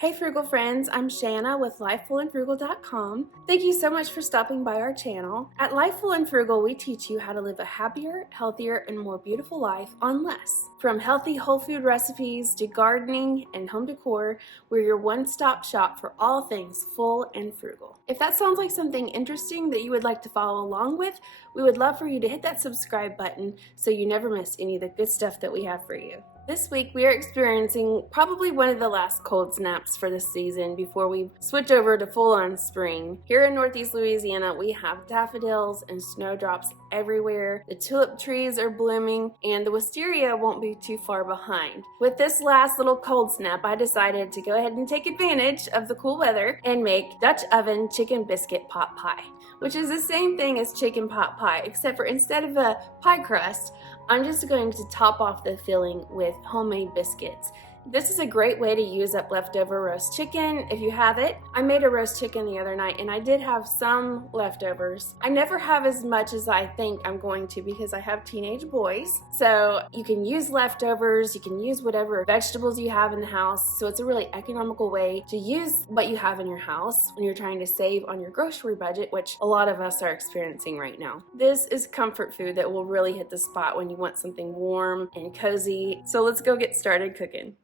Hey Frugal friends, I'm Shanna with LifefulAndFrugal.com. Thank you so much for stopping by our channel. At Lifeful and Frugal, we teach you how to live a happier, healthier, and more beautiful life on less. From healthy whole food recipes to gardening and home decor, we're your one-stop shop for all things full and frugal. If that sounds like something interesting that you would like to follow along with, we would love for you to hit that subscribe button so you never miss any of the good stuff that we have for you. This week we are experiencing probably one of the last cold snaps for this season before we switch over to full-on spring. Here in Northeast Louisiana, we have daffodils and snowdrops everywhere. The tulip trees are blooming and the wisteria won't be too far behind. With this last little cold snap, I decided to go ahead and take advantage of the cool weather and make Dutch oven chicken biscuit pot pie, which is the same thing as chicken pot pie, except for instead of a pie crust, I'm just going to top off the filling with homemade biscuits. This is a great way to use up leftover roast chicken if you have it. I made a roast chicken the other night and I did have some leftovers. I never have as much as I think I'm going to because I have teenage boys. So you can use leftovers, you can use whatever vegetables you have in the house. So it's a really economical way to use what you have in your house when you're trying to save on your grocery budget, which a lot of us are experiencing right now. This is comfort food that will really hit the spot when you want something warm and cozy. So let's go get started cooking.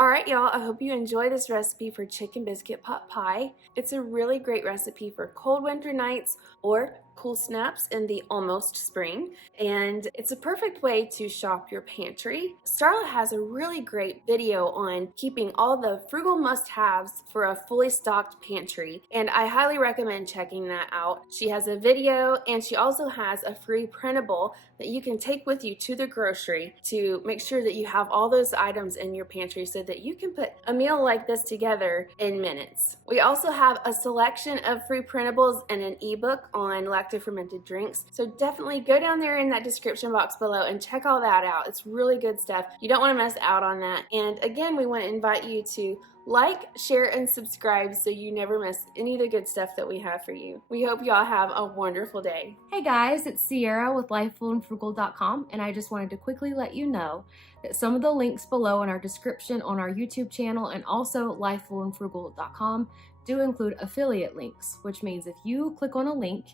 Alright y'all, I hope you enjoy this recipe for chicken biscuit pot pie. It's a really great recipe for cold winter nights or cool snaps in the almost spring, and it's a perfect way to shop your pantry. Starla has a really great video on keeping all the frugal must-haves for a fully stocked pantry, and I highly recommend checking that out. She has a video, and she also has a free printable that you can take with you to the grocery to make sure that you have all those items in your pantry so that you can put a meal like this together in minutes. We also have a selection of free printables and an ebook on LACTO-FERMENTED drinks, so definitely go down there in that description box below and check all that out. It's really good stuff. You don't want to miss out on that. And again, we want to invite you to like, share, and subscribe so you never miss any of the good stuff that we have for you. We hope y'all have a wonderful day. Hey guys, it's Sierra with LifeFullAndFrugal.com, and I just wanted to quickly let you know that some of the links below in our description on our YouTube channel and also LifeFullAndFrugal.com do include affiliate links, which means if you click on a link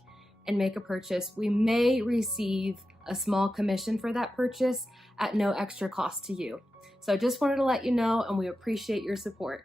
and make a purchase, we may receive a small commission for that purchase at no extra cost to you. So I just wanted to let you know, and we appreciate your support.